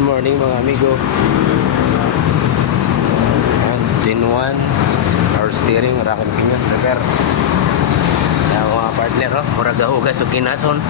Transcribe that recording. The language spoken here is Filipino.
Good morning mga amigo. Ayan, Gen 1 power steering, rakan pinyon, repair. Ayan mga partner, murag gahugas o kinason.